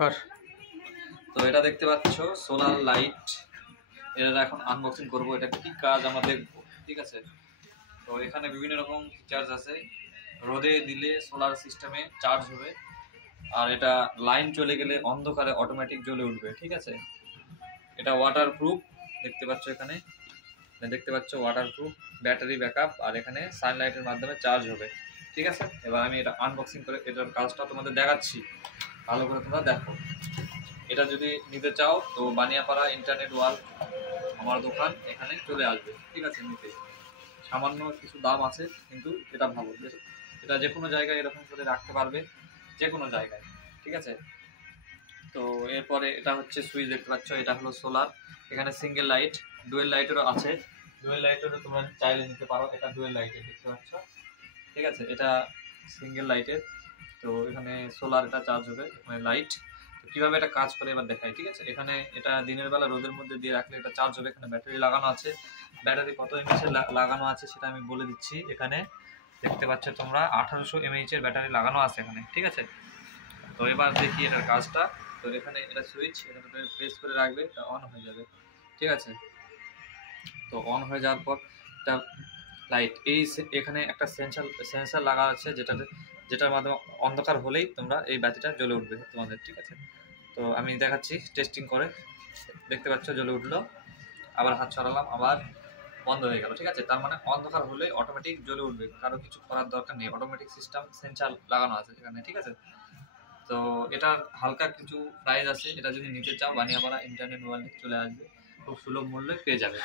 কর। তো এটা দেখতে পাচ্ছ সোলার লাইট, এটা এখন আনবক্সিং করব। এটা কি কাজ আমরা দেখবো, ঠিক আছে। তো এখানে বিভিন্ন রকম ফিচার্স আছে। রোদে দিলে সোলার সিস্টেমে চার্জ হবে, আর এটা লাইন চলে গেলে অন্ধকারে অটোমেটিক জ্বলে উঠবে, ঠিক আছে। এটা ওয়াটার প্রুফ, দেখতে পাচ্ছ এখানে, দেখতে পাচ্ছ ওয়াটার প্রুফ, ব্যাটারি ব্যাকআপ, আর এখানে সানলাইটের মাধ্যমে চার্জ হবে, ঠিক আছে। এবার আমি এটা আনবক্সিং করে এটার কাজটা তোমাদের দেখাচ্ছি, ভালো করে তোমরা দেখো। এটা যদি নিতে চাও তো বানিয়াপাড়া ইন্টারনেট ওয়ার্ল্ড আমার দোকান, এখানে চলে আসবে, ঠিক আছে। নিতে সামান্য কিছু দাম আছে, কিন্তু এটা ভালো, এটা যে কোনো জায়গায় এরকম করে রাখতে পারবে, যে কোনো জায়গায়, ঠিক আছে। তো এরপরে এটা হচ্ছে সুইচ, দেখতে পাচ্ছ এটা হলো সোলার। এখানে সিঙ্গেল লাইট, ডুয়েল লাইটেরও আছে, ডুয়েল লাইটেরও তোমরা চাইলে নিতে পারো। এটা ডুয়েল লাইটের, দেখতে পাচ্ছ, ঠিক আছে। এটা সিঙ্গেল লাইটের। তো এখানে সোলার, এটা চার্জ হবে, এখানে লাইট। তো কীভাবে এটা কাজ করে এবার দেখাই, ঠিক আছে। এখানে এটা দিনের বেলা রোদের মধ্যে দিয়ে রাখলে এটা চার্জ হবে। এখানে ব্যাটারি লাগানো আছে, ব্যাটারি কত এমএইচের লাগানো আছে সেটা আমি বলে দিচ্ছি। এখানে দেখতে পাচ্ছ তোমরা 1800 এমএইচের ব্যাটারি লাগানো আছে এখানে, ঠিক আছে। তো এবার দেখি এটার কাজটা। তো এখানে এটা সুইচ, এখানে প্রেস করে রাখবে, এটা অন হয়ে যাবে, ঠিক আছে। তো অন হয়ে যাওয়ার পর এটা লাইট, এই এখানে একটা সেন্সার লাগা আছে, যেটার মাধ্যমে অন্ধকার হলেই তোমরা এই বাতিটা জ্বলে উঠবে তোমাদের, ঠিক আছে। তো আমি দেখাচ্ছি টেস্টিং করে, দেখতে পাচ্ছ জ্বলে উঠলো, আবার হাত সরালাম, আবার বন্ধ হয়ে গেল, ঠিক আছে। তার মানে অন্ধকার হলে অটোমেটিক জ্বলে উঠবে, কারো কিছু করার দরকার নেই, অটোমেটিক সিস্টেম সেন্সার লাগানো আছে এখানে, ঠিক আছে। তো এটার হালকা কিছু প্রাইস আছে, এটা যদি নিতে চাও বানিয়াপাড়া ইন্টারনেট ওয়ার্ল্ডে চলে আসবে, খুব সুলভ মূল্যে পেয়ে যাবে।